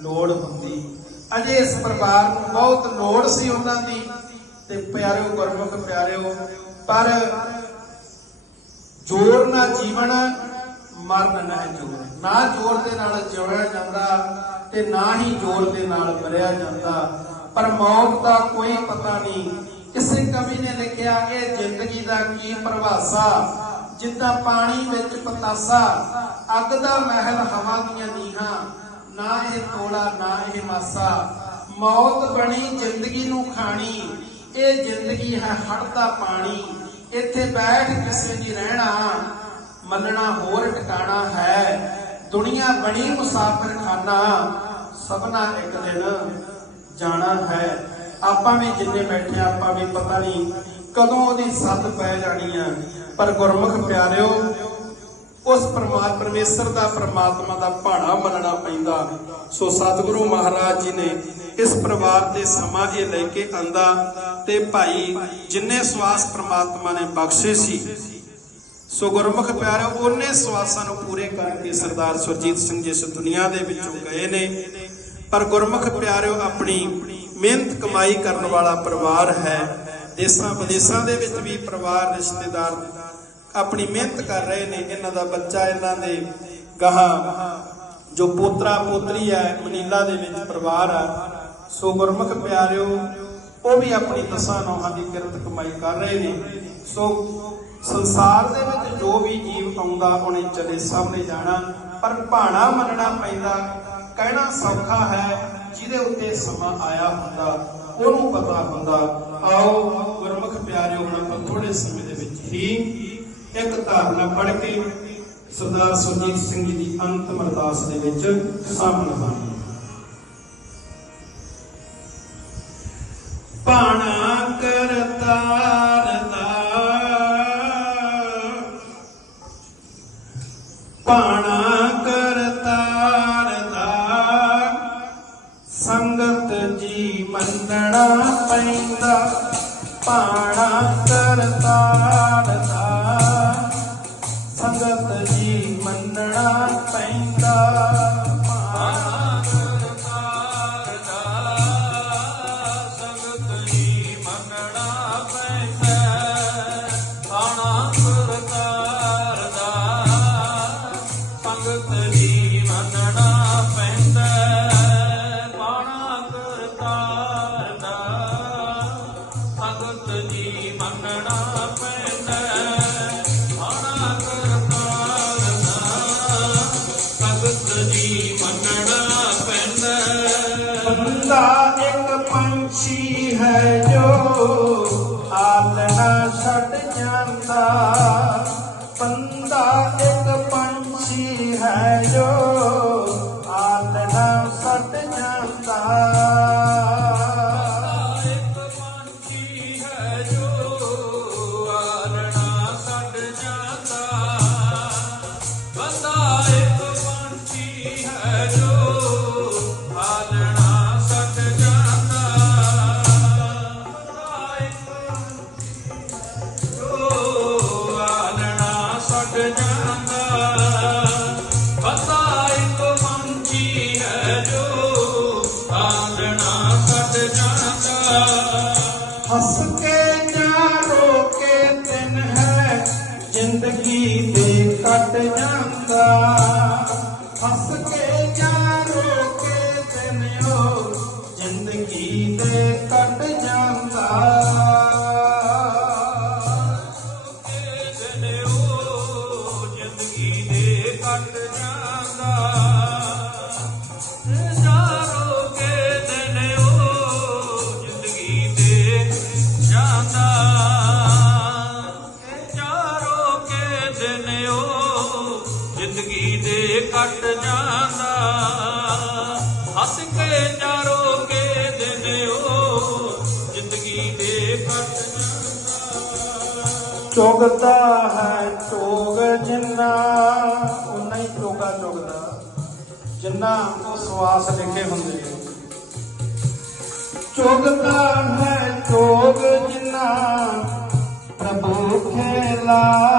ਲੋੜ ਹੁੰਦੀ। ਅਜੇ ਇਸ ਪਰਿਵਾਰ ਨੂੰ ਬਹੁਤ ਲੋੜ ਸੀ ਉਹਨਾਂ ਦੀ ਤੇ ਪਿਆਰਿਓ ਗੁਰਮੁਖ ਪਿਆਰਿਓ, ਪਰ ਜੋਰ ਨਾ ਜੀਵਨ, ਮਰਨ ਨਾ ਜੋਰ। ਨਾ ਜੋਰ ਦੇ ਨਾਲ ਜਿਉਣਾ ਜਾਂਦਾ ਤੇ ਨਾ ਹੀ ਜੋਰ ਦੇ ਨਾਲ ਮਰਿਆ ਜਾਂਦਾ। ਪਰ ਮੌਤ ਦਾ ਕੋਈ ਪਤਾ ਨਹੀਂ। ਕਿਸੇ ਕਵੀ ਨੇ ਲਿਖਿਆ ਕਿ ਜ਼ਿੰਦਗੀ ਦਾ ਕੀ ਪ੍ਰਭਾਸਾ ਜਿੱਦਾਂ ਪਾਣੀ ਵਿੱਚ ਪਤਾਸਾ, ਅੱਗ ਦਾ ਮਹਿਲ ਹਵਾ ਦੀਆਂ ਨੀਹਾਂ ਨਾ ਇਹ ਤੋੜਾ ਨਾ ਇਹ ਮਾਸਾ। ਮੌਤ ਬਣੀ, ਜ਼ਿੰਦਗੀ ਨੂੰ ਖਾਣੀ। ਇਹ ਜ਼ਿੰਦਗੀ ਹੈ ਹੜਦਾ ਪਾਣੀ। ਇੱਥੇ ਬੈਠ ਕਿਸੇ ਨਹੀਂ ਰਹਿਣਾ, ਮੰਨਣਾ ਹੋਰ ਟਿਕਾਣਾ ਹੈ। ਦੁਨੀਆ ਬਣੀ ਮੁਸਾਫਿਰ ਖਾਨਾ ਸਭਨਾ ਇੱਕ ਦਿਨ ਜਾਣਾ ਹੈ। ਆਪਾਂ ਵੀ ਜਿੰਨੇ ਬੈਠੇ ਆਪਾਂ ਵੀ ਪਤਾ ਨਹੀਂ ਕਦੋਂ ਉਹਦੀ ਸੱਤ ਪੈ ਜਾਣੀ ਆ ਪਰ ਗੁਰਮੁਖ ਪਿਆਰਿਓ ਉਸ ਪਰਮਾਤਮਾ ਪਰਮੇਸ਼ਰ ਦਾ, ਪਰਮਾਤਮਾ ਦਾ ਭਾਣਾ ਮੰਨਣਾ ਪੈਂਦਾ। ਸੋ ਸਤਿਗੁਰੂ ਮਹਾਰਾਜ ਜੀ ਨੇ ਇਸ ਪਰਿਵਾਰ ਤੇ ਸਮਾਂ ਇਹ ਲੈ ਕੇ ਆਂਦਾ ਤੇ ਭਾਈ ਜਿੰਨੇ ਸਵਾਸ ਪਰਮਾਤਮਾ ਨੇ ਬਖਸ਼ੇ ਸੀ, ਸੋ ਗੁਰਮੁਖ ਪਿਆਰਿਓ, ਉਹਨੇ ਸਵਾਸਾਂ ਨੂੰ ਪੂਰੇ ਕਰਕੇ ਸਰਦਾਰ ਸੁਰਜੀਤ ਸਿੰਘ ਜੀ ਇਸ ਦੁਨੀਆ ਦੇ ਵਿੱਚੋਂ ਗਏ ਨੇ। ਪਰ ਗੁਰਮੁਖ ਪਿਆਰਿਓ, ਆਪਣੀ ਮਿਹਨਤ ਕਮਾਈ ਕਰਨ ਵਾਲਾ ਪਰਿਵਾਰ ਹੈ। ਦੇਸਾਂ ਵਿਦੇਸਾਂ ਦੇ ਵਿੱਚ ਵੀ ਪਰਿਵਾਰ, ਰਿਸ਼ਤੇਦਾਰ ਆਪਣੀ ਮਿਹਨਤ ਕਰ ਰਹੇ ਨੇ, ਇਹਨਾਂ ਦਾ ਬੱਚਾ, ਇਹਨਾਂ ਦੇ ਗਾਹਾਂ, ਜੋ ਪੋਤਰਾ ਪੋਤਰੀ ਹੈ, ਮਨੀਲਾ ਦੇ ਵਿੱਚ ਪਰਿਵਾਰ ਆ ਸੋ ਗੁਰਮੁਖ ਪਿਆਰਿਓ, ਉਹ ਵੀ ਆਪਣੀ ਦਸਾਂ ਨੌਹਾਂ ਦੀ ਕਿਰਤ ਕਮਾਈ ਕਰ ਰਹੇ ਨੇ। ਸੋ ਸੰਸਾਰ ਦੇ ਵਿੱਚ ਜੋ ਵੀ ਜੀਵ ਆਉਂਦਾ, ਉਹਨੇ ਚਲੇ ਸਾਹਮਣੇ ਜਾਣਾ, ਪਰ ਭਾਣਾ ਮੰਨਣਾ ਪੈਂਦਾ, ਕਹਿਣਾ ਸੌਖਾ ਹੈ, ਜਿਹਦੇ ਉੱਤੇ ਸਮਾਂ ਆਇਆ ਹੁੰਦਾ, ਉਹਨੂੰ ਪਤਾ ਹੁੰਦਾ, ਆਓ ਗੁਰਮੁਖ ਪਿਆਰਿਓ, ਹੁਣ ਆਪਾਂ ਥੋੜੇ ਸਮੇਂ ਦੇ ਵਿੱਚ ਹੀ ਇੱਕ ਧਾਰਨਾ ਪੜ੍ਹ ਕੇ ਸਰਦਾਰ ਸੁਰਜੀਤ ਸਿੰਘ ਜੀ ਦੀ ਅੰਤਮ ਅਰਦਾਸ ਦੇ ਵਿੱਚ ਸ਼ਾਮਲ ਹੋਵਾਂਗੇ ਪਾਣਾ ਕਰਤਾਰ ਦਾ। ਪਾਣਾ ਕਰਤਾਰ ਦਾ। ਸੰਗਤ ਜੀ ਮੰਨਣਾ ਪੈਂਦਾ। ਪਾਣਾ ਕਰਤਾਰ ਜੋ ਛੱਡ ਜਾਂਦਾ। ਬੰਦਾ ਇੱਕ ਪੰਛੀ ਹੈ ਜੋ ਜਾਂਦਾ ਹੱਸ ਕੇ ਜਾਂ ਰੋ ਕੇ ਦਿਨ ਹੈ, ਜ਼ਿੰਦਗੀ ਦੇ ਕੱਟ ਜਾਂਦਾ। ਹੱਸ ਕੇ ਜਾਂ ਰੋ ਕੇ ਦਿਨ ਉਹ, ਜ਼ਿੰਦਗੀ ਦੇ ਕੱਟ ਜਾਂਦਾ। ਜ਼ਿੰਦਗੀ ਦੇ ਕੱਟ ਜਾਂਦਾ। ਜਾਂਦਾ। ਜਾਰੋ ਕੇ ਦਿਨ ਉਹ ਜ਼ਿੰਦਗੀ ਦੇ ਕੱਟ ਜਾਂਦਾ। ਹੱਸ ਕੇ ਜਾਰੋ ਕੇ ਦਿਨ ਉਹ ਜ਼ਿੰਦਗੀ ਦੇ ਕੱਟ ਚੁਗਦਾ ਹੈ, ਚੋਗ ਜਿੰਨਾ ਉਨਾ ਹੀ ਚੋਗਾ ਚੁਗਦਾ। ਜਿੰਨਾ ਉਹ ਸਵਾਸ ਲਿਖੇ ਹੁੰਦੇ ਨੇ। ਚੁਗਦਾ ਹੈ, ਚੋਗ না